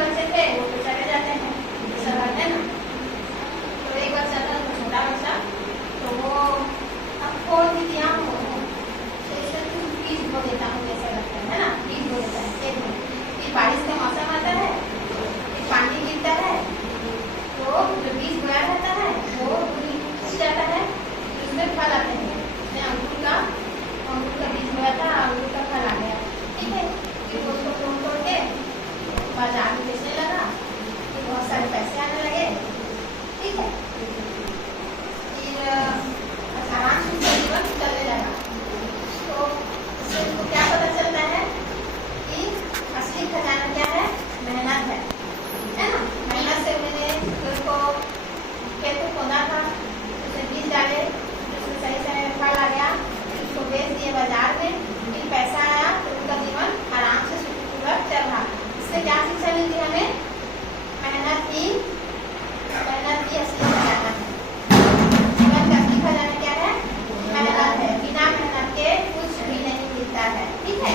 बच्चे थे वो तो चले जाते हैं शहर है ना। तो एक बच्चा था तो छोटा बच्चा, तो वो अब खोल भी दिया हूँ बीज बो देता हूँ, जैसा लगता है ना, बीज बो देता है खेत में। फिर बारिश का मौसम आता है, फिर पानी गिरता है, तो जो बीज बोया रहता है वो उग जाता है, उसमें फल आते हैं। मैं अंगूर का बीज बोया था, अंगूर का फल आ गया, ठीक है। फिर उसको तोड़ के बाजार में बेचने लगा, फिर बहुत सारे पैसे आने लगे, ठीक है। फिर आराम से जीवन चलने लगा। तो इससे उनको क्या पता चलता है कि असली खजाना क्या है? मेहनत है ना। मेहनत से मैंने उसको खेत को खोदा था, उसमें बीज डाले, उसमें सही समय फल आ गया, उसको बेच दिए बाजार में, फिर पैसा आया, तो उनका जीवन आराम से सुखपूर्वक चल रहा। इससे क्या शिक्षा मिलती है हमें? मेहनत ही असली खजाना है। जीवन का असली खजाना क्या है? मेहनत है। बिना मेहनत के कुछ भी नहीं मिलता है, ठीक है।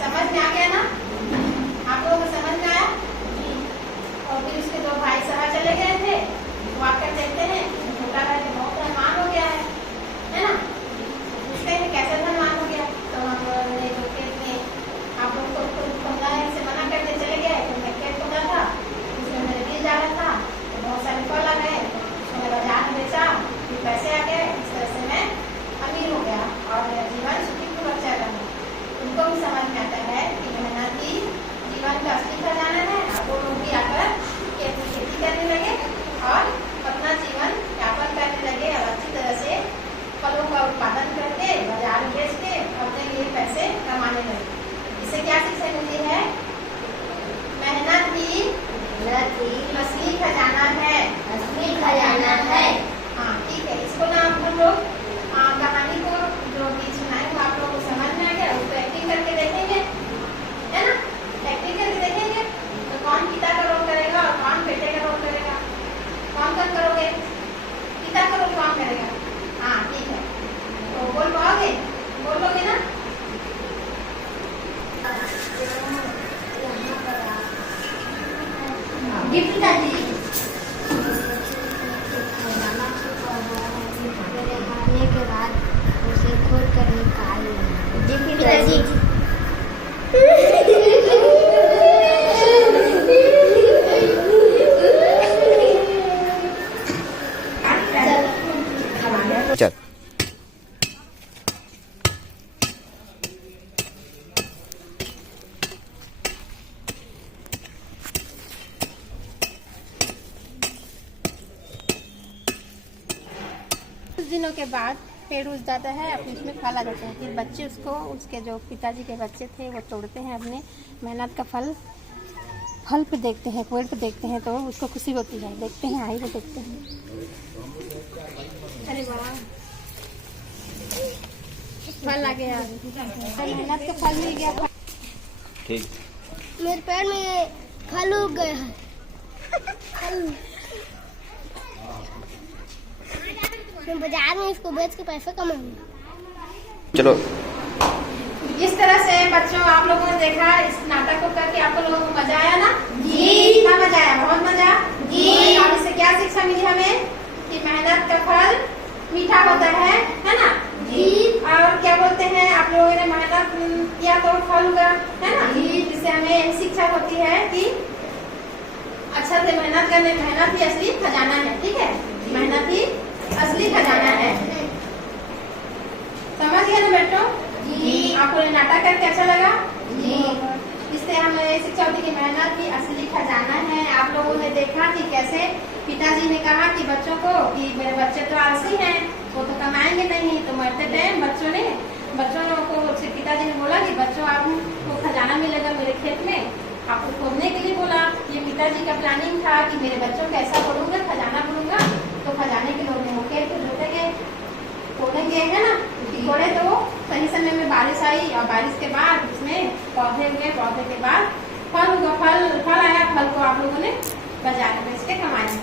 समझ में आ गया ना? आप लोगों को समझ में आया? और फिर उसके दो भाई शहर चले गए थे, वो आकर देखते हैं छोटा भाई तो बहुत धनवान हो गया है ना। पूछते हैं कैसे धनवान हो गया? तो हमने जो खेत में आप लोग को खोदा है से मना करके चले गए, तो मैं खेत खोदा था, उसमें मेरे बीज डाला था, तो बहुत सारे फल आ गए, उसको बाजार में बेचा, फिर पैसे आ गए, इस तरह से मैं अमीर हो गया और मेरा जीवन सुखपूर्वक चल रहा है। उनको भी समझ में आता है कि मेहनत ही जीवन का असली खजाना है। और वो लोग भी आकर खेती करने लगे और अपना जीवन यापन करने लगे और अच्छी तरह से फलों का उत्पादन करके बाजार में बेच के अपने लिए पैसे कमाने लगे। इससे क्या शिक्षा मिलती है? मेहनत ही असली खजाना है। असली खजाना है। हाँ, ठीक है। इसको ना हम लोग कहानी को जो भी सुनाएंगे आप लोगों को समझ में आ गया, उसको एक्टिंग करके देखेंगे, है ना। एक्टिंग करके देखेंगे तो कौन पिता का रोल करेगा और कौन बेटे का रोल करेगा? कौन करोगे? पिता का रोल कौन करेगा? हाँ, ठीक है। तो बोल पाओगे? बोलोगे ना? जी पिताजी। खाने के बाद उसे खोल कर निकाल लेना। जी पिताजी। चल कुछ दिनों के बाद पेड़ उग जाता है, अपने उसमें फल आ जाते हैं। फिर बच्चे उसको, उसके जो पिताजी के बच्चे थे वो तोड़ते हैं, अपने मेहनत का फल पे देखते हैं, पेड़ पे देखते हैं, तो उसको खुशी होती है। देखते हैं, आई वो देखते हैं, अरे वाह फल आ गया, मेहनत का फल मिल गया। ठीक। मेरे पैर में फल उग गए हैं। मैं बाजार में इसको बेच के पैसे कमाऊंगा। चलो। इस तरह से बच्चों आप लोगों ने देखा इस नाटक को करके, आप लोगों को मजा आया ना? जी। कितना मजा आया? बहुत मजा। जी। और इससे क्या शिक्षा मिली हमें? कि मेहनत का फल मीठा होता है ना? जी। और क्या बोलते हैं, आप लोगों ने मेहनत किया तो फल होगा, है ना? जी। इससे हमें शिक्षा होती है कि अच्छा से मेहनत करने, मेहनत ही असली खजाना है, ठीक है। मेहनत ही असली खजाना है। समझ गए ना बेटो? जी। आपको ये नाटक करके अच्छा लगा? जी। इससे हमें शिक्षा होती है कि मेहनत ही असली खजाना है। आप लोगों ने देखा कि कैसे पिताजी ने कहा कि बच्चों को कि मेरे बच्चे तो आलसी हैं, वो तो कमाएंगे नहीं, तो मरते टाइम बच्चों को पिताजी ने बोला कि बच्चों आपको खजाना मिलेगा मेरे खेत में, आपको खोदने के लिए बोला। ये पिताजी का प्लानिंग था कि मेरे बच्चों को ऐसा बोलूंगा, खजाना बोलूंगा, तो खजाने के लोग वो खेत को जोते गए, खोदने गए, है ना। खोदे तो सही समय में बारिश आई और बारिश के बाद उसमें पौधे हुए, पौधे के बाद फल हुआ, फल आया, फल को आप लोगों ने बाजार में बेच के कमाया।